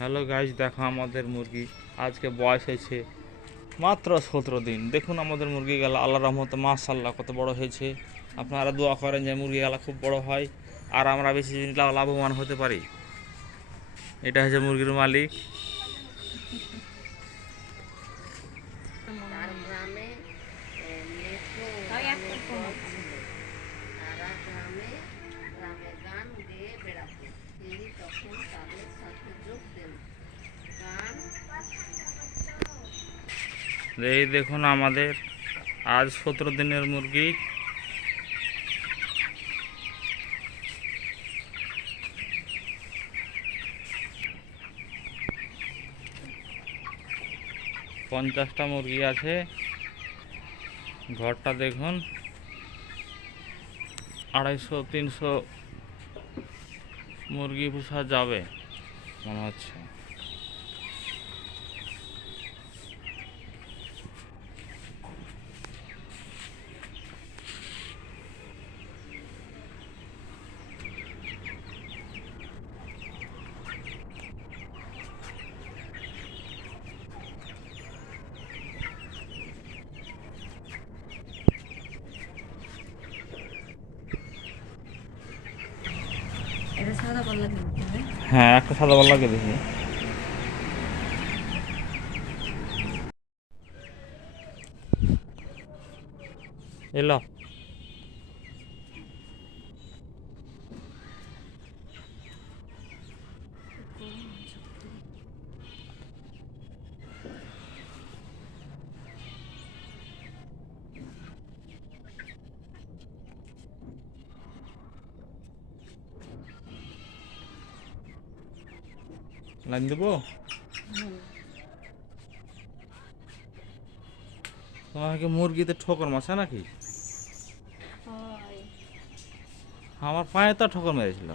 Hello guys, দেখো আমাদের মুরগি আজকে বয়স হয়েছে মাত্র 17 দিন। দেখুন আমাদের মুরগি গেলা আল্লাহ রহমতে মাশাল্লাহ কত বড় হয়েছে। আপনারা দোয়া করেন যে মুরগি গেলা খুব বড় হয় আর আমরা বেশি দিন লাভবান হতে পারি। এটা হচ্ছে মুরগির মালিক। তার গ্রামে মেট্রো তারা গ্রামে গ্রামে গান গেয়ে বেড়াতো। তিনি তখন তাদের সাথে যোগ দেন। গান এই দেখুন আমাদের আজ 17 দিনের মুরগি। পঞ্চাশটা মুরগি আছে। ঘরটা দেখুন, 250-300 মুরগি পোষা যাবে মনে হচ্ছে। এটা সাদা পাল্লা কিনতে হবে। হ্যাঁ, একটা সাদা বল লাগে দেখি। এলো লাইন দেবো। তোমার কি মুরগিতে ঠোকর মাছে নাকি? আমার পায়ে তো ঠোকর মেরেছিল।